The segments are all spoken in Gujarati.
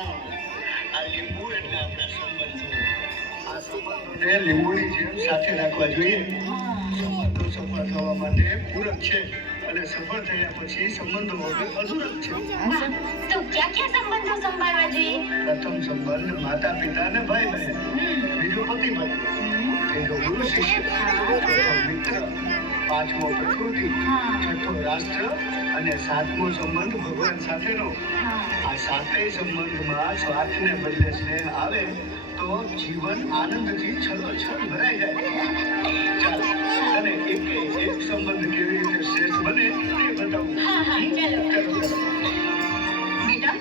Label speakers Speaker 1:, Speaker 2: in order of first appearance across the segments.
Speaker 1: આ લીંબુ એટલે આપણા સંબંધો. આ સંબંધોને લીંબુની જેમ સાથે રાખવા જોઈએ. સંબંધો સફળ થવા માટે પૂરક છે અને સફળ થયા પછી સંબંધો વગર અધૂરક છે.
Speaker 2: તો ક્યાં ક્યાં સંબંધો સંભાળવા જોઈએ?
Speaker 1: પ્રથમ સંબંધ માતા પિતા અને ભાઈ બહેન. બીજો પતિ પત્ની ત્રીજો ગુરુ શિષ્ય. મિત્ર. પાંચમો પ્રકૃતિ. છઠ્ઠો રાષ્ટ્ર. અને સાતમો સંબંધ ભગવાન સાથેનો. આ સાતેય સંબંધમાં સ્વાર્થને બદલે સ્નેહ આવે તો જીવન આનંદથી છલોછલ ભરાઈ જાય. ચાલો અને એક એક સંબંધ કેવી રીતે શ્રેષ્ઠ બને તે બતાવું.
Speaker 3: બેટા?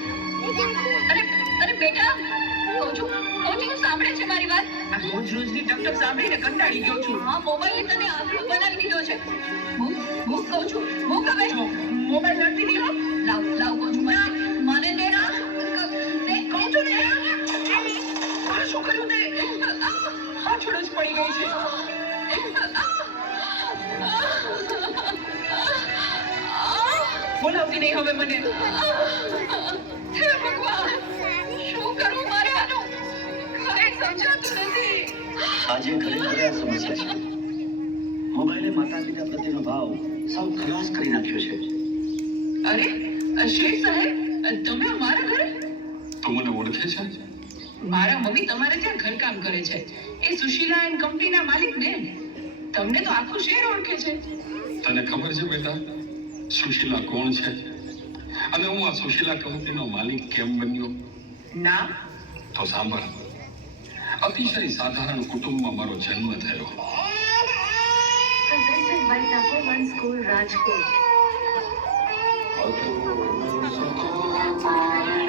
Speaker 3: અરે અરે બેટા કહું છું કહું છું સાંભળે છે મારી વાત?
Speaker 4: આ રોજ રોજની ટકટક સાંભળીને કંટાળી ગયો છું.
Speaker 3: હા મોબાઈલે તને આંકડો બનાવી દીધો છે. હું હું કહું છું હું કહે
Speaker 4: જો, મોબાઈલ નથી દીધો.
Speaker 3: લાવ લાવ મને દે ના કહું છું ને
Speaker 4: આ શું કર્યું તે? જ પડી ગઈ છે. બોલાવતી નહીં હવે મને.
Speaker 3: હે ભગવાન શું કરું મારે આનું? કઈ સમજાતું નથી.
Speaker 5: આજે ખરેખર આ સમસ્યા છે. મોબાઈલે માતા પિતા પ્રત્યેનો ભાવ સૌ ખલાસ કરી નાખ્યો છે.
Speaker 3: અરે અશ્વિન સાહેબ તમે અમારા ઘરે?
Speaker 6: તું મને ઓળખે છે?
Speaker 3: મારા મમ્મી તમારે ત્યાં ઘરકામ કરે છે. એ સુશીલા એન્ડ કંપનીના માલિક ને તમને તો આખું શહેર ઓળખે છે.
Speaker 6: તને ખબર છે બેટા સુશીલા કોણ છે? અને હું આ સુશીલા કંપનીનો માલિક કેમ બન્યો?
Speaker 4: ના
Speaker 6: તો સાંભળ. અતિશય સાધારણ કુટુંબમાં મારો જન્મ થયો.
Speaker 2: presented
Speaker 6: Thank you.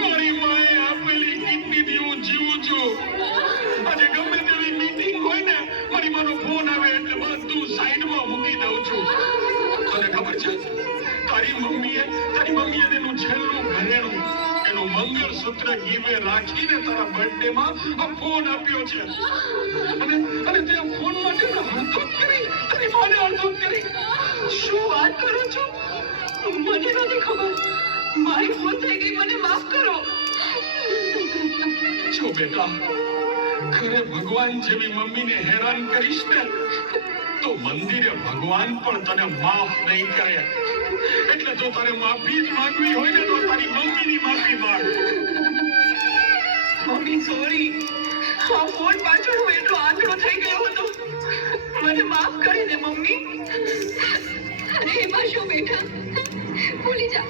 Speaker 3: મારી
Speaker 7: માએ આપેલી કિડનીથી હું જીવું છું આજે ગમે તેવી મીટિંગ હોય ને, મારી માનો ફોન આવે એટલે બધું સાઈડમાં મૂકી દઉં છું. તને ખબર છે? તારી મમ્મીએ તારી મમ્મીએ તેનું છેલ્લું ઘરેણું, એનું મંગળસૂત્ર ગીવે રાખીને તારા બર્થડે માં આ ફોન આપ્યો છે. અને અને તે ફોન માટે હડધૂત કરી, તારી માને હડધૂત કરી.
Speaker 4: શું વાત કરો છો? મને નથી ખબર. મારી ભૂલ થઈ ગઈ મને માફ કરો.
Speaker 7: જો બેટા ઘરે ભગવાન જેવી મમ્મીને હેરાન કરીશ ને તો મંદિરે ભગવાન પણ તને માફ નહીં કરે. એટલે જો તારે માફી જ માંગવી હોય ને તો તારી મમ્મીની માફી માંગ.
Speaker 4: મમ્મી સોરી આ ફોન પાછળ હું એટલો આંધળો થઈ ગયો હતો. મને માફ કરી દે મમ્મી.
Speaker 3: અરે એમાં શું બેટા? ભૂલી જા.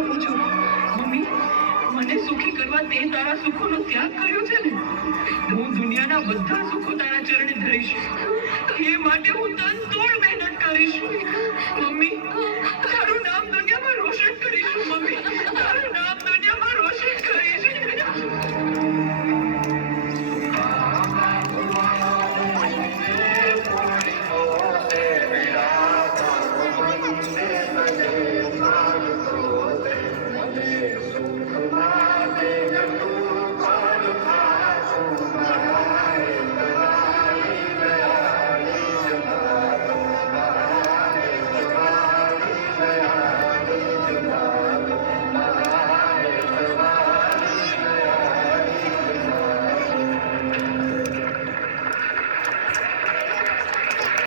Speaker 3: હજી છું.
Speaker 4: મમ્મી, મને સુખી કરવા તે તારા સુખોનો ત્યાગ કર્યો છે ને? હું દુનિયાના બધા સુખો તારા ચરણે ધરીશ. એ માટે હું તન તોડ.